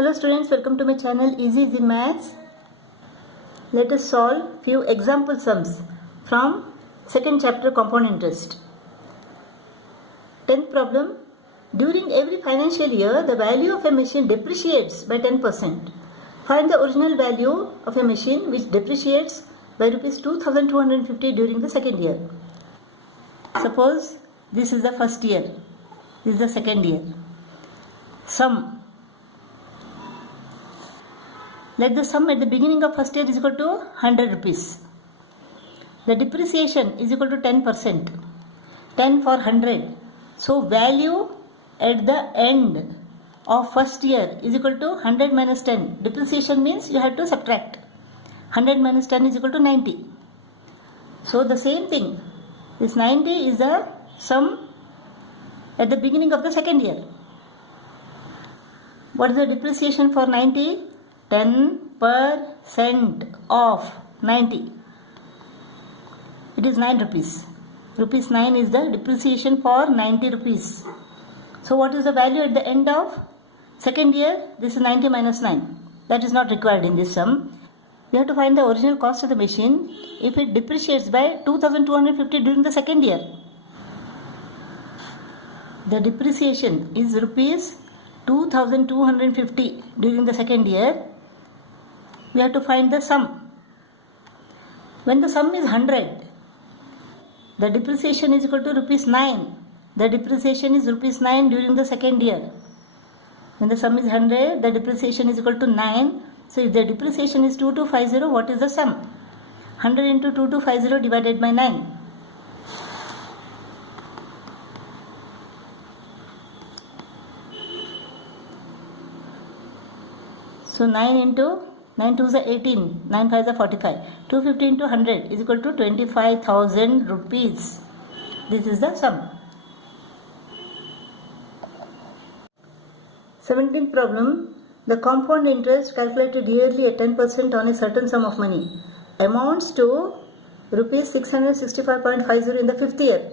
Hello students, welcome to my channel Easy Maths. Let us solve few example sums from second chapter compound interest. 10th problem. During every financial year, the value of a machine depreciates by 10%. Find the original value of a machine which depreciates by rupees 2250 during the second year. Suppose this is the first year, this is the second year. Sum. Let the sum at the beginning of first year is equal to 100 rupees. The depreciation is equal to 10%. 10 for 100. So value at the end of first year is equal to 100 minus 10. Depreciation means you have to subtract. 100 minus 10 is equal to 90. So the same thing. This 90 is the sum at the beginning of the second year. What is the depreciation for 90? 10% of 90. It is 9 rupees. Rupees 9 is the depreciation for 90 rupees. So what is the value at the end of second year? This is 90 minus 9. That is not required in this sum. We have to find the original cost of the machine if it depreciates by 2250 during the second year. The depreciation is rupees 2250 during the second year. We have to find the sum. When the sum is 100, the depreciation is equal to rupees 9. The depreciation is rupees 9 during the second year. When the sum is 100, the depreciation is equal to 9. So if the depreciation is 2250, what is the sum? 100 into 2250 divided by 9. So 9 into 9 2s are 18, 9 5s are 45. 250 into 100 is equal to 25,000 rupees. This is the sum. 17th problem. The compound interest calculated yearly at 10% on a certain sum of money amounts to rupees 665.50 in the 5th year.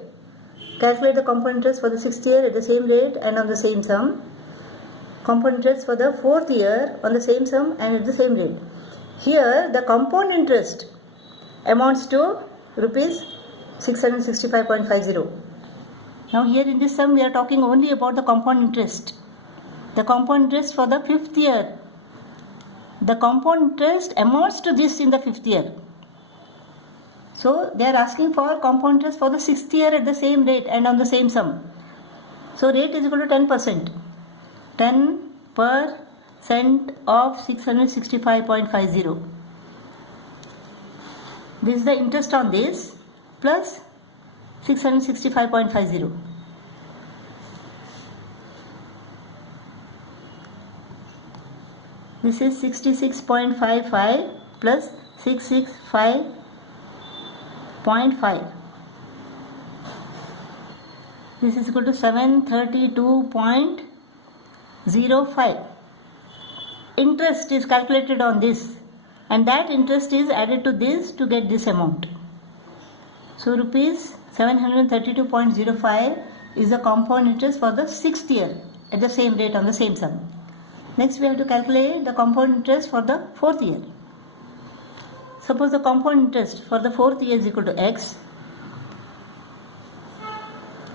Calculate the compound interest for the 6th year at the same rate and on the same sum. Compound interest for the 4th year on the same sum and at the same rate. Here the compound interest amounts to rupees 665.50. Now here in this sum we are talking only about the compound interest. The compound interest for the 5th year. The compound interest amounts to this in the 5th year. So they are asking for compound interest for the 6th year at the same rate and on the same sum. So rate is equal to 10%. 10% of 665.50. This is the interest on this plus 665.50. This is 66.55 plus 665.5. This is equal to 732.05. Interest is calculated on this and that interest is added to this to get this amount. So rupees 732.05 is the compound interest for the 6th year at the same rate on the same sum. Next we have to calculate the compound interest for the 4th year. Suppose the compound interest for the 4th year is equal to x.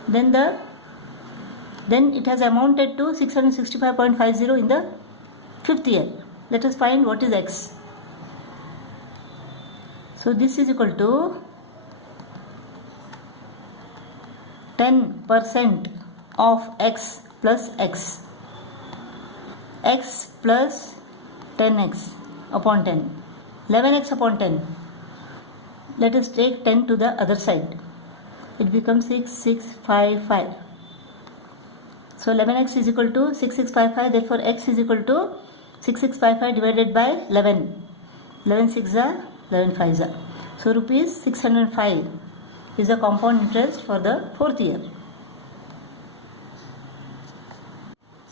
Then it has amounted to 665.50 in the 5th year. Let us find what is x. So this is equal to 10% of x plus x. X plus 10x upon 10. 11x upon 10. Let us take 10 to the other side. It becomes 6655. So 11x is equal to 6655. Therefore x is equal to 6655 divided by 11. 11 6 are 11 5 are. So rupees 605 is the compound interest for the 4th year.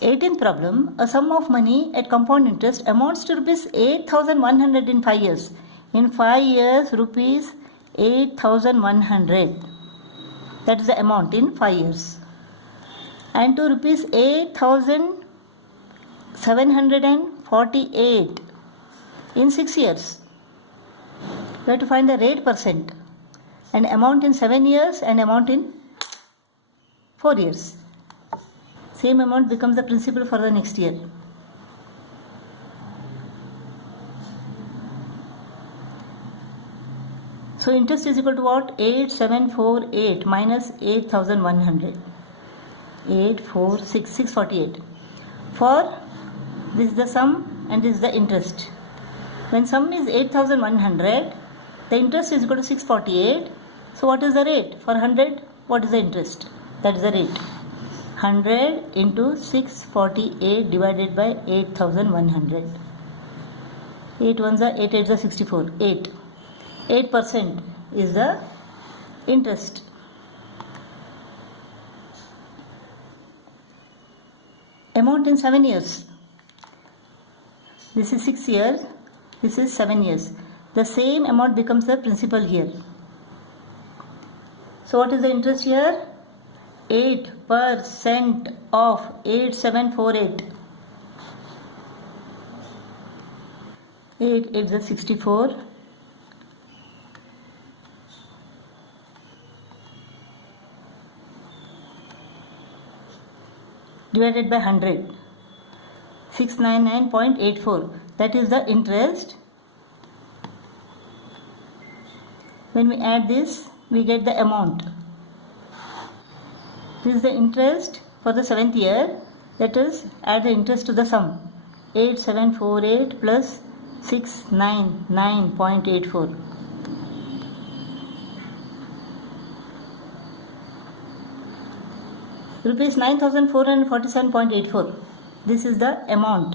18th problem. A sum of money at compound interest amounts to rupees 8,100 in 5 years. In 5 years, rupees 8,100. That is the amount in 5 years. And to rupees 8,000 748 in 6 years. We have to find the rate percent and amount in 7 years and amount in 4 years. Same amount becomes the principal for the next year. So interest is equal to what? 8748 minus 8100. 648. For this is the sum and this is the interest. When sum is 8100, the interest is equal to 648. So what is the rate? For 100, what is the interest? That is the rate. 100 into 648 divided by 8100. 8 ones are 8 8s are 64. 8% is the interest. Amount in 7 years. This is 6 years. This is 7 years. The same amount becomes the principal here. So what is the interest here? 8% of 8748. 8 8s are 64. Divided by 100. 699.84. That is the interest. When we add this, we get the amount. This is the interest for the 7th year. Let us add the interest to the sum. 8748 plus 699.84. Rupees 9447.84. This is the amount.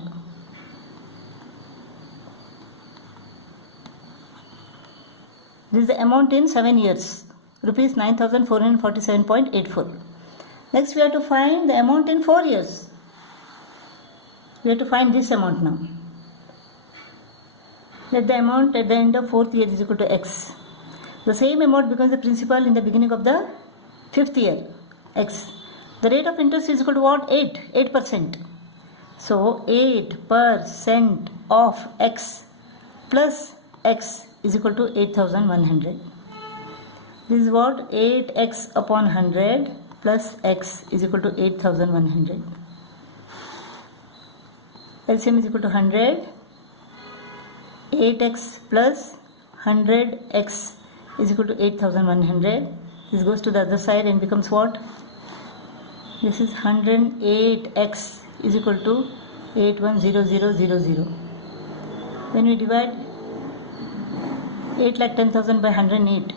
This is the amount in 7 years. Rupees 9447.84. Next we have to find the amount in 4 years. We have to find this amount now. Let the amount at the end of 4th year is equal to X. The same amount becomes the principal in the beginning of the 5th year. X. The rate of interest is equal to what? 8%. So 8% of X plus X is equal to 8100. This is what? 8x upon 100 plus X is equal to 8100. LCM is equal to 100. 8x plus 100x is equal to 8100. This goes to the other side and becomes what? This is 108x is equal to 810000. When we divide 8,10,000 by 108,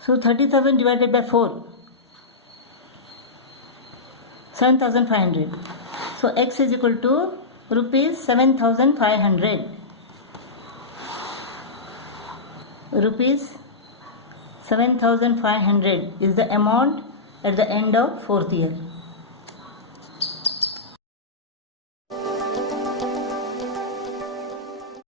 so 30,000 divided by 4, 7,500. So X is equal to rupees 7,500. Rupees 7,500 is the amount at the end of 4th year.